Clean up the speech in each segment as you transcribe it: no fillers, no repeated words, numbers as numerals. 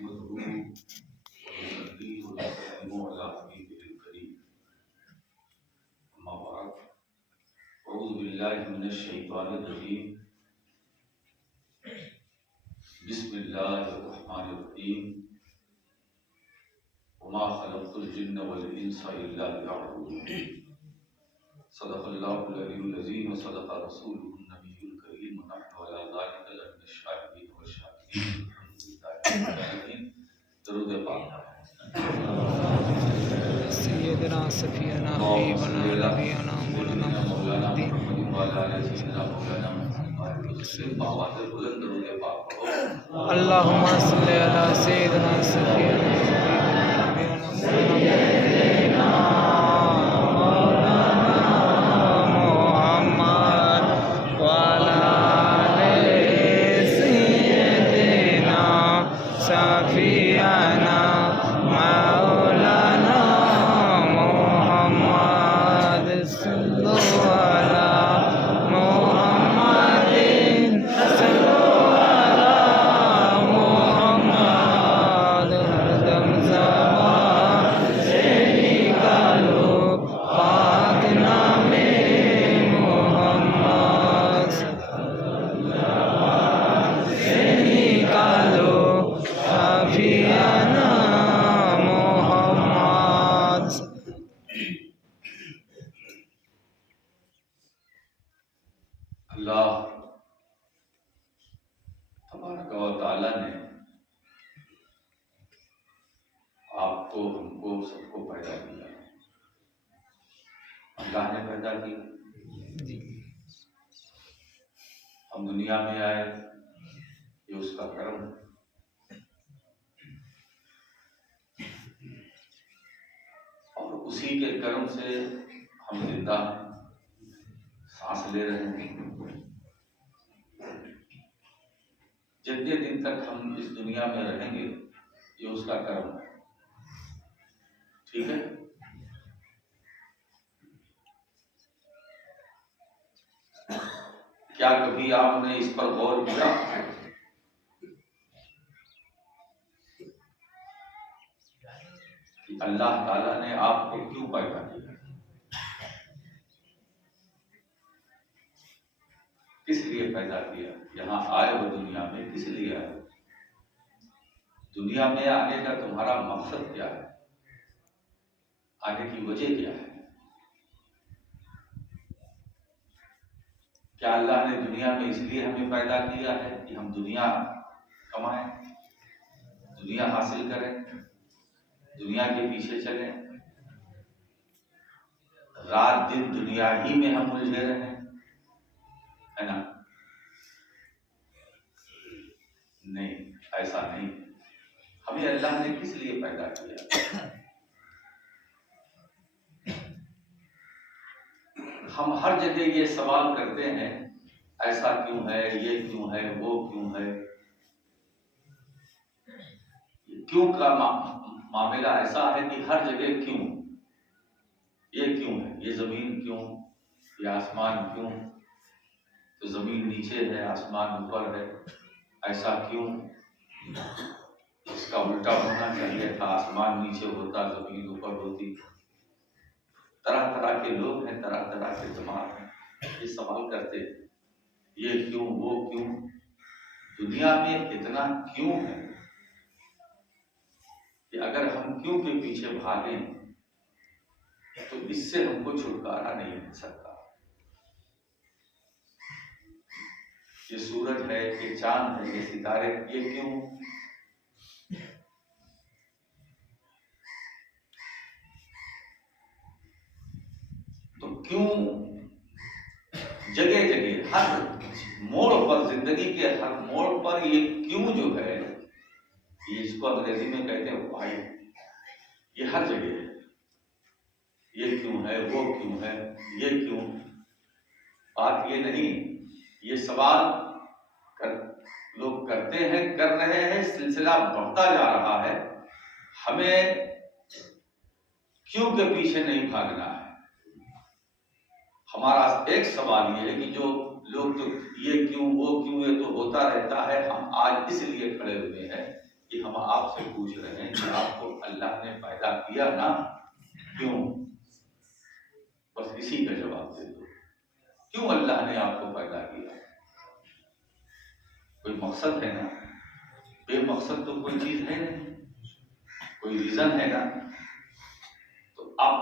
نحمده ونصلي ونسلم على حبيبه الكريم أما بعد أعوذ بالله من الشيطان الرجيم بسم الله الرحمن الرحيم وما خلقت الجن والإنس إلا ليعبدون صدق الله العلي العظيم وصدق رسوله النبي الكريم ونحن على ذلك لمن الشاهدين والشاكرين الحمد لله رب العالمين. درود پاک سیدنا سفینا حبیبنا نبینا مولانا محمد مولانا سیدنا مولانا محمد بآواز بلند درود پاک پڑھو. اللہم صلی علی سیدنا سفینا حبیبنا نبینا مولانا محمد وعلی آل سیدنا سفینا مولانا محمد صلی علی محمد صلی علی محمد ہر دم زبان سے نکالو پاک نام محمد سے نکالو سفینا محمد. اللہ تبارک و تعالی نے آپ کو ہم کو سب کو پیدا کیا. اللہ نے پیدا کیا، ہم دنیا میں آئے، یہ اس کا کرم ہے. اور اسی کے کرم سے ہم زندہ ہیں، سانس لے رہے ہیں. جتنے دن تک ہم اس دنیا میں رہیں گے یہ اس کا کرم ہے. ٹھیک ہے. کیا کبھی آپ نے اس پر غور کیا کہ اللہ تعالیٰ نے آپ کو کیوں پیدا کیا؟ کس لیے پیدا کیا؟ یہاں آئے ہو دنیا میں کس لیے آئے؟ دنیا میں آنے کا تمہارا مقصد کیا ہے؟ آنے کی وجہ کیا ہے؟ کیا اللہ نے دنیا میں اس لیے ہمیں پیدا کیا ہے کہ ہم دنیا کمائیں، دنیا حاصل کریں، دنیا کے پیچھے چلیں، رات دن دنیا ہی میں ہم الجھے رہیں، ہے نا؟ نہیں، ایسا نہیں. ہمیں اللہ نے کس لیے پیدا کیا؟ ہم ہر جگہ یہ سوال کرتے ہیں، ایسا کیوں ہے، یہ کیوں ہے، وہ کیوں ہے. کیوں کا معاملہ ایسا ہے کہ ہر جگہ کیوں، یہ کیوں ہے، یہ زمین کیوں، یہ آسمان کیوں، تو زمین نیچے ہے آسمان اوپر ہے، ایسا کیوں؟ اس کا الٹا ہونا چاہیے تھا، آسمان نیچے ہوتا زمین اوپر ہوتی. طرح طرح کے لوگ ہیں، طرح طرح کے جماعت ہیں، یہ سوال کرتے ہیں یہ کیوں، وہ کیوں. دنیا میں اتنا کیوں ہے کہ اگر ہم کیوں کے پیچھے بھاگیں تو اس سے ہم کو چھٹکارا نہیں مل سکتا. یہ سورج ہے، یہ چاند ہے، یہ ستارے، یہ کیوں؟ تو کیوں جگہ جگہ ہر موڑ پر، زندگی کے ہر موڑ پر یہ کیوں جو ہے، یہ اس کو انگریزی میں کہتے ہیں وائی، یہ ہر جگہ ہے. یہ کیوں ہے، وہ کیوں ہے، یہ کیوں. بات یہ نہیں، یہ سوال لوگ کرتے ہیں، کر رہے ہیں، سلسلہ بڑھتا جا رہا ہے. ہمیں کیوں کے پیچھے نہیں بھاگنا ہے. ہمارا ایک سوال یہ ہے کہ جو لوگ تو یہ کیوں، وہ کیوں، یہ تو ہوتا رہتا ہے. ہم آج اس لیے کھڑے ہوئے ہیں کہ ہم آپ سے پوچھ رہے ہیں کہ آپ کو اللہ نے پیدا کیا نا، کیوں؟ بس اسی کا جواب دے دو، کیوں اللہ نے آپ کو پیدا کیا؟ کوئی مقصد ہے نا، بے مقصد تو کوئی چیز ہے نہیں، کوئی ریزن ہے نا. تو اب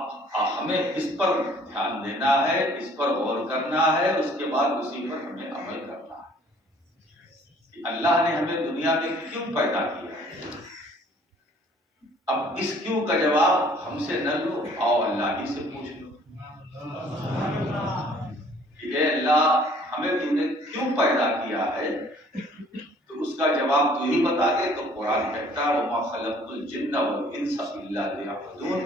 ہمیں اس پر دھیان دینا ہے، اس پر غور کرنا ہے، اس کے بعد اسی پر ہمیں عمل کرنا ہے کہ اللہ نے ہمیں دنیا میں کیوں پیدا کیا. اب اس کیوں کا جواب ہم سے نہ لو، آؤ اللہ ہی سے پوچھ لو کہ اے اللہ ہمیں تم نے کیوں پیدا کیا ہے، تو اس کا جواب تو ہی بتا دے. تو قرآن کہتا ہے وَمَا خَلَقْتُ الْجِنَّ وَالْإِنسَ إِلَّا لِيَعْبُدُونِ،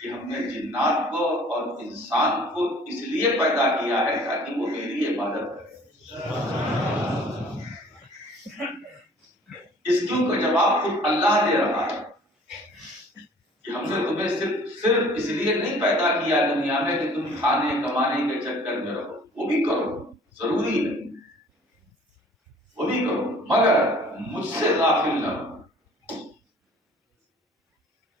کہ ہم نے جنات کو اور انسان کو اس لیے پیدا کیا ہے تاکہ وہ میری عبادت کرے. اس کیوں کا جواب خود اللہ دے رہا ہے کہ ہم نے تمہیں صرف اس لیے نہیں پیدا کیا دنیا میں کہ تم کھانے کمانے کے چکر میں رہو، وہ بھی کرو ضروری ہے، وہ بھی کرو، مگر مجھ سے غافل نہ رہو،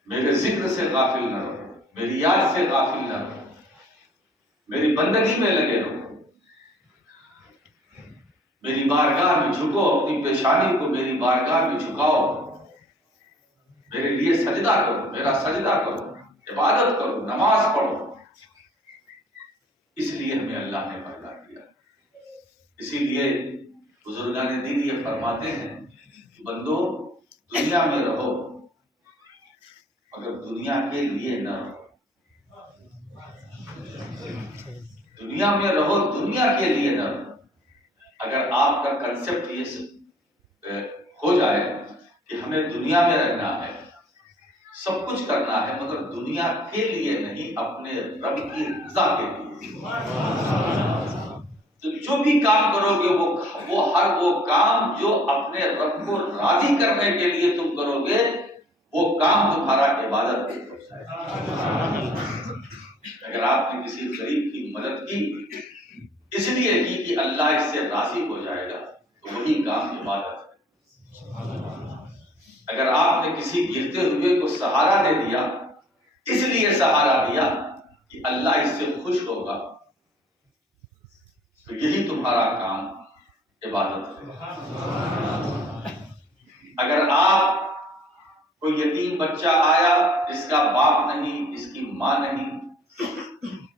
میرے ذکر سے غافل نہ رہو، میری یاد سے غافل نہ رہو، میری بندگی میں لگے رہو، میری بارگاہ میں جھکو، اپنی پیشانی کو میری بارگاہ میں جھکاؤ، میرے لیے سجدہ کرو، میرا سجدہ کرو، عبادت کرو، نماز پڑھو. اس لیے ہمیں اللہ نے پیدا کیا. اسی لیے بزرگان دین یہ فرماتے ہیں کہ بندو دنیا میں رہو مگر دنیا کے لیے نہ رہو. دنیا میں رہو، دنیا کے لیے نہ رہو. اگر آپ کا کنسپٹ یہ ہو جائے کہ ہمیں دنیا میں رہنا ہے، سب کچھ کرنا ہے، مگر دنیا کے لیے نہیں، اپنے رب کی رضا کے لیے، تو جو بھی کام کرو گے وہ کام جو اپنے رب کو راضی کرنے کے لیے تم کرو گے، وہ کام تمہارا عبادت ہے. اگر آپ نے کسی غریب کی مدد کی اس لیے کی کہ اللہ اس سے راضی ہو جائے گا، تو وہی کام عبادت ہے. اگر آپ نے کسی گرتے ہوئے کو سہارا دے دیا، اس لیے سہارا دیا کہ اللہ اس سے خوش ہوگا، تو یہی تمہارا کام عبادت ہے. اگر آپ کوئی یتیم بچہ آیا جس کا باپ نہیں، جس کی ماں نہیں،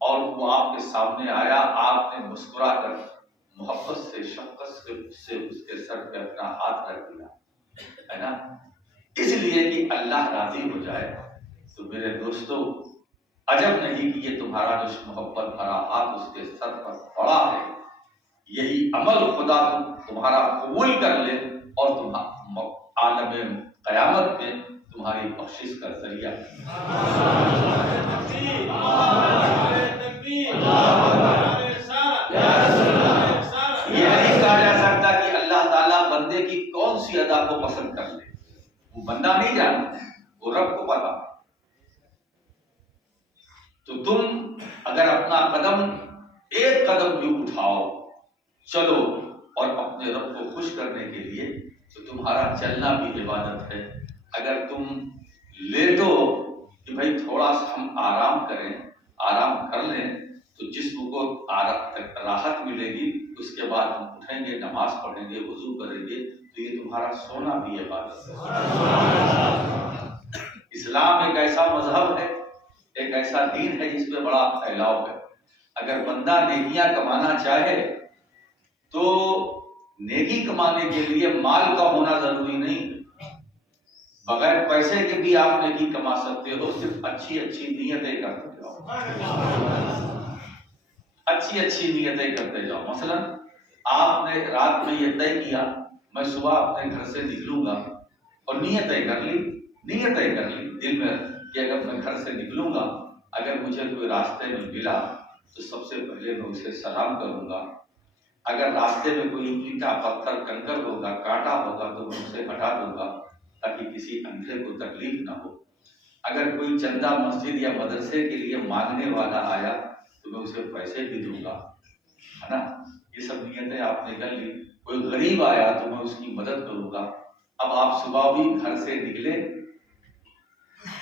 اور وہ آپ کے سامنے آیا، آپ نے مسکرا کر محبت سے، شفقت سے اس کے سر پہ اپنا ہاتھ رکھ دیا ہے نا، اس لیے کہ اللہ راضی ہو جائے، تو میرے دوستو عجب نہیں کہ یہ تمہارا جو محبت بھرا ہاتھ اس کے سر پر پڑا ہے، یہی عمل خدا تمہارا قبول کر لے اور عالم قیامت میں تمہاری بخشش کا ذریعہ. یہ نہیں کہا جا سکتا کہ اللہ تعالیٰ بندے کی کون سی ادا کو پسند کر لے، وہ بندہ نہیں جانتا، وہ رب کو پتا. تو تم اگر اپنا ایک قدم بھی اٹھاؤ، چلو اور اپنے رب کو خوش کرنے کے لیے، تو تمہارا چلنا بھی عبادت ہے. اگر تم لیٹو کہ بھائی تھوڑا سا ہم آرام کریں، آرام کر لیں، تو جسم کو راحت ملے گی، اس کے بعد ہم اٹھیں گے، نماز پڑھیں گے، وضو کریں گے، تو یہ تمہارا سونا بھی عبادت ہے. اسلام ایک ایسا مذہب ہے، ایک ایسا دین ہے جس میں بڑا پھیلاؤ ہے. اگر بندہ نیکیاں کمانا چاہے تو نیکی کمانے کے لیے مال کا ہونا ضروری نہیں، بغیر پیسے کے بھی آپ نیکی کما سکتے ہو، صرف اچھی نیتیں کرتے جاؤ، اچھی نیتیں کرتے جاؤ. مثلا آپ نے رات میں یہ طے کیا میں صبح اپنے گھر سے نکلوں گا، اور نیتیں کر لی دل میں کہ اگر میں گھر سے نکلوں گا، اگر مجھے کوئی راستے میں ملا تو سب سے پہلے میں اسے سلام کروں گا. اگر راستے میں کوئی اینٹا پتھر کنکر ہوگا، کانٹا ہوگا، تو میں اسے ہٹا دوں گا تاکہ کسی اندھے کو تکلیف نہ ہو. اگر کوئی چندہ مسجد یا مدرسے کے لیے مانگنے والا آیا تو میں اسے پیسے بھی دوں گا، ہے نا. یہ سب نیتیں آپ نے کر لی. کوئی غریب آیا تو میں اس کی مدد کروں گا. اب آپ صبح بھی گھر سے نکلے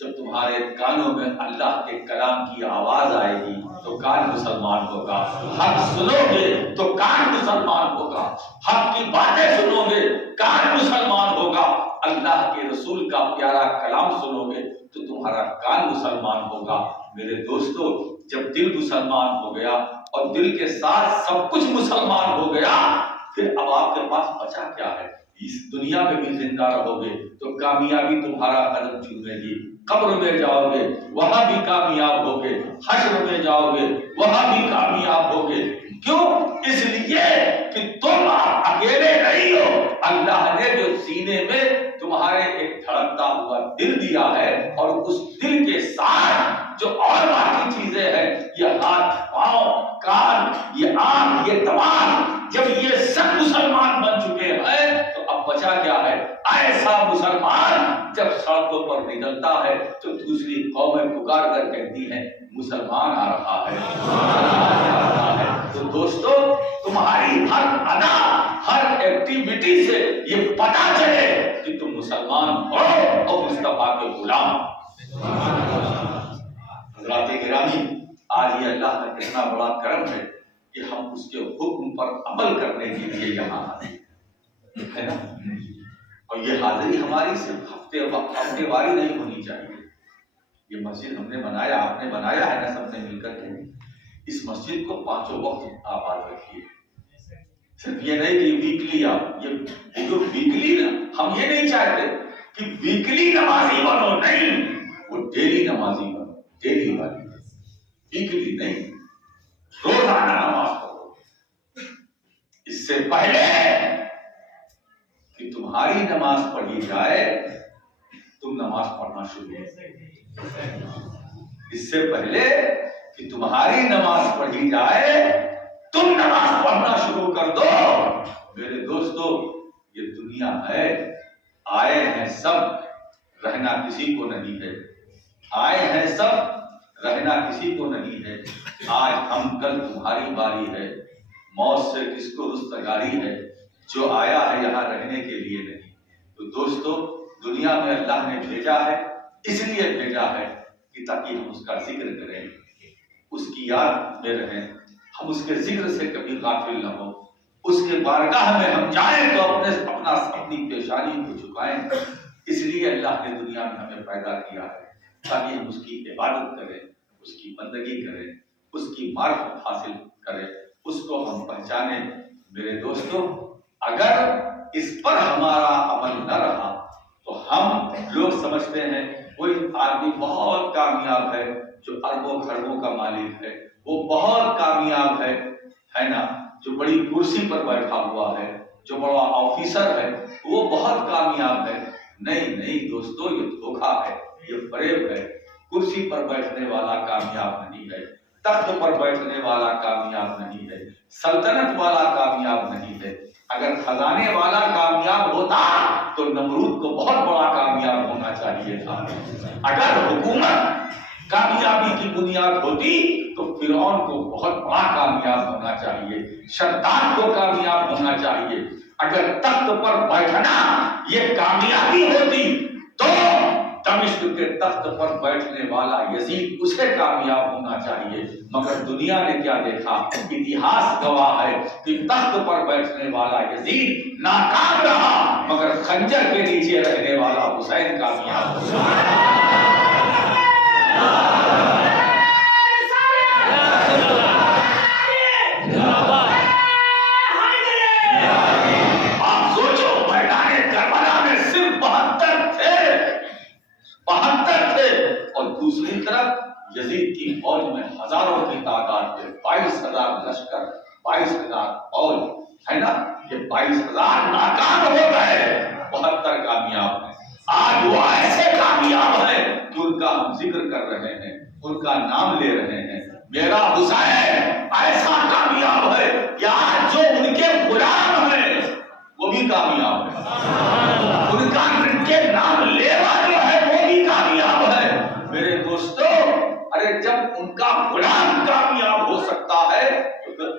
جب تمہارے کانوں میں اللہ کے کلام کی آواز آئے گی تو کان مسلمان ہوگا، حق سنو گے تو کان مسلمان ہوگا، حق کی باتیں سنو گے کان مسلمان ہوگا، اللہ کے رسول کا پیارا کلام سنو گے تو تمہارا کان مسلمان ہوگا۔ میرے دوستو، جب دل مسلمان ہو گیا اور دل کے ساتھ سب کچھ مسلمان ہو گیا، پھر اب آپ کے پاس بچا کیا ہے؟ اس دنیا میں بھی زندہ رہو گے تو کامیابی تمہارا قدم چومے گی، قبر میں جاؤ گے وہاں بھی کامیاب ہوگے، حشر میں جاؤ گے وہاں بھی کامیاب ہوگے۔ کیوں؟ اس لیے کہ تم اکیلے نہیں ہو، اللہ نے جو سینے میں تمہارے ایک دھڑکتا ہوا دل دیا ہے، اور اس دل کے ساتھ جو اور باقی چیزیں ہیں، یہ ہاتھ، پاؤں، کان، یہ آنکھ، یہ دماغ، جب یہ سب مسلمان بن چکے ہیں تو اب بچا کیا ہے؟ ایسا مسلمان جب سڑکوں پر نکلتا ہے تو دوسری قومیں پکار کر کہتی ہیں مسلمان آ رہا ہے۔ تو دوستو، تمہاری ہر ادا، ہر ایکٹیویٹی سے یہ پتا چلے کہ تم مسلمان ہو اور مصطفیٰ کے غلام۔ حضرات گرامی، آج یہ اللہ کا کتنا بڑا کرم ہے کہ ہم اس کے حکم پر عمل کرنے کے لیے یہاں آتے ہیں نا۔ اور یہ حاضری ہماری صرف ہفتے واری نہیں ہونی چاہیے۔ یہ مسجد ہم نے بنایا، آپ نے بنایا ہے نا، سب نے مل کر کے، اس مسجد کو 5 وقت آباد رکھیے۔ صرف یہ نہیں کہ ویکلی آپ، یہ جو ویکلی نا، ہم یہ نہیں چاہتے کہ ویکلی نمازی بنو، نہیں، وہ ڈیلی نمازی بنو، ڈیلی والی، ویکلی نہیں، روزانہ نماز پڑھو۔ اس سے پہلے کہ تمہاری نماز پڑھی جائے تم نماز پڑھنا شروع کرو۔ اس سے پہلے کہ تمہاری نماز پڑھی جائے تم نماز پڑھنا شروع کر دو۔ میرے دوستو، یہ دنیا ہے، آئے ہیں سب، رہنا کسی کو نہیں ہے، آئے ہیں سب، رہنا کسی کو نہیں ہے۔ آج ہم، کل تمہاری باری ہے، موت سے کس کو رستگاری ہے، جو آیا ہے یہاں رہنے کے لیے نہیں۔ تو دوستو، دنیا میں اللہ نے بھیجا ہے، اس لیے بھیجا ہے کہ تاکہ ہم اس کا ذکر کریں، اس کی یاد میں رہیں، ہم اس کے ذکر سے کبھی غافل نہ ہوں، اس کے بارگاہ میں ہم جائیں تو اپنی پیشانی کو جھکائیں۔ اس لیے اللہ نے دنیا میں ہمیں پیدا کیا ہے تاکہ ہم اس کی عبادت کریں، اس کی بندگی کریں، اس کی معرفت حاصل کریں، اس کو ہم پہچانیں۔ میرے دوستو، اگر اس پر ہمارا عمل نہ رہا تو ہم لوگ سمجھتے ہیں کوئی آدمی بہت کامیاب ہے جو اربوں خربوں کا مالک ہے، وہ بہت کامیاب ہے نا، جو بڑی کرسی پر بیٹھا ہوا ہے، جو بڑا آفیسر ہے، وہ بہت کامیاب ہے۔ نہیں نہیں دوستو، یہ دھوکا ہے، یہ فریب ہے۔ کرسی پر بیٹھنے والا کامیاب نہیں ہے، تخت پر بیٹھنے والا کامیاب نہیں ہے، سلطنت والا کامیاب نہیں ہے۔ اگر خزانے والا کامیاب ہوتا تو نمرود کو بہت بڑا کامیاب ہونا چاہیے تھا۔ اگر حکومت کامیابی کی بنیاد ہوتی تو فرعون کو بہت بڑا کامیاب ہونا چاہیے، شداد کو کامیاب ہونا چاہیے۔ اگر تخت پر بیٹھنا یہ کامیابی ہوتی تو دمشق کے تخت پر بیٹھنے والا یزید، اسے کامیاب ہونا چاہیے۔ مگر دنیا نے کیا دیکھا؟ اتہاس گواہ ہے کہ تخت پر بیٹھنے والا یزید ناکام رہا، مگر خنجر کے نیچے رہنے والا حسین کامیاب ہوا۔ آپ سوچو، میدان کربلا میں صرف 72 تھے اور دوسری طرف یزید کی فوج میں ہزاروں کی تعداد ہے، 22,000 لشکر، 22,000 فوج ہے نا، یہ 22,000 ناکام ہو گئے، 72 کامیاب ہیں۔ آج وہ ایسے کامیاب ہیں کہ ان کا ہم ذکر کر رہے ہیں، ان کا نام لے رہے ہیں۔ میرا حسین ایسا کامیاب ہے کہ آج جو ان کے غلام ہیں وہ بھی کامیاب ہے، ان کے نام لیوا جو ہے وہ بھی کامیاب ہے۔ میرے دوستو، ارے جب ان کا غلام کامیاب ہو سکتا ہے تو پھر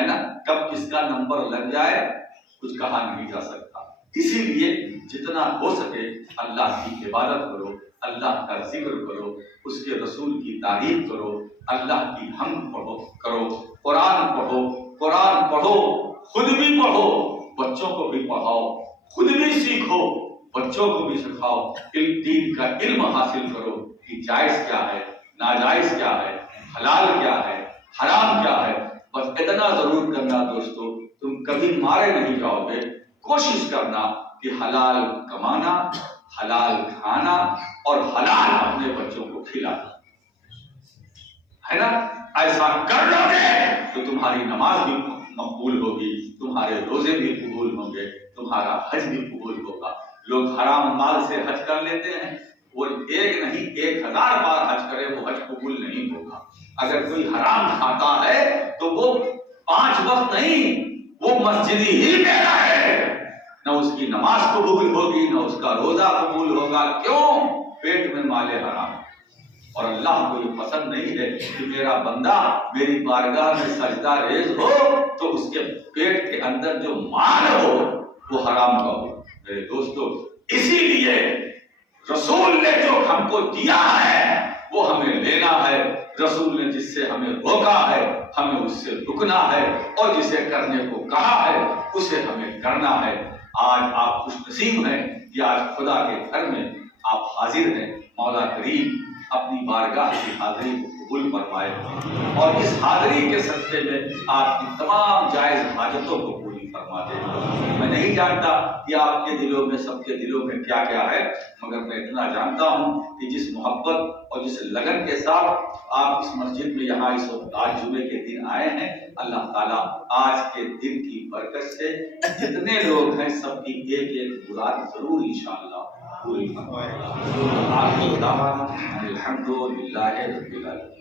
ہے نا. کب کس کا نمبر لگ جائے کچھ کہا نہیں جا سکتا. اسی لیے جتنا ہو سکے اللہ کی عبادت کرو، اللہ کا ذکر کرو، اس کے رسول کی تعریف کرو، اللہ کی حمد پڑھو کرو، قرآن پڑھو، قرآن پڑھو، خود بھی پڑھو، بچوں کو بھی پڑھاؤ، خود بھی سیکھو، بچوں کو بھی سکھاؤ. دین کا علم حاصل کرو کہ جائز کیا ہے، ناجائز کیا ہے، حلال کیا ہے، حرام کیا ہے. بس اتنا ضرور کرنا دوستو، تم کبھی مارے نہیں جاؤ گے. کوشش کرنا کہ حلال کمانا، حلال کھانا اور حلال اپنے بچوں کو کھلانا، ہے نا. ایسا کر لو گے تو تمہاری نماز بھی مقبول ہوگی، تمہارے روزے بھی قبول ہوں گے، تمہارا حج بھی قبول ہوگا. لوگ حرام مال سے حج کر لیتے ہیں، وہ ایک نہیں 1000 بار حج کرے وہ حج قبول نہیں ہوگا. اگر کوئی حرام کھاتا ہے تو وہ 5 وقت نہیں، وہ مسجدی ہی کہنا ہے، نہ اس کی نماز قبول ہوگی نہ اس کا روزہ قبول ہوگا. کیوں؟ پیٹ میں مال حرام. اور اللہ کو یہ پسند نہیں ہے کہ میرا بندہ میری بارگاہ میں سجدہ ریز ہو تو اس کے پیٹ کے اندر جو مال ہو وہ حرام کا ہو. میرے دوستو، اسی لیے رسول نے جو ہم کو دیا ہے وہ ہمیں لینا ہے. رسول نے جس سے ہمیں روکا ہے ہمیں اس سے رکنا ہے، اور جسے کرنے کو کہا ہے اسے ہمیں کرنا ہے. آج آپ خوش نصیب ہیں کہ آج خدا کے گھر میں آپ حاضر ہیں. مولا کریم اپنی بارگاہ کی حاضری کو قبول فرمائے اور اس حاضری کے صدقے میں آپ کی تمام جائز حاجتوں کو پوری فرما دے. میں نہیں جانتا کہ آپ کے دلوں میں، سب کے دلوں میں کیا کیا ہے، مگر میں اتنا جانتا ہوں کہ جس محبت اور جس لگن کے ساتھ آپ اس مسجد میں یہاں اس وقت آج جمعے کے دن آئے ہیں، اللہ تعالیٰ آج کے دن کی برکت سے جتنے لوگ ہیں سب کی ایک ایک مراد ضرور انشاءاللہ پوری فرمائے گا. آخر دعوانا الحمدللہ رب العالمین.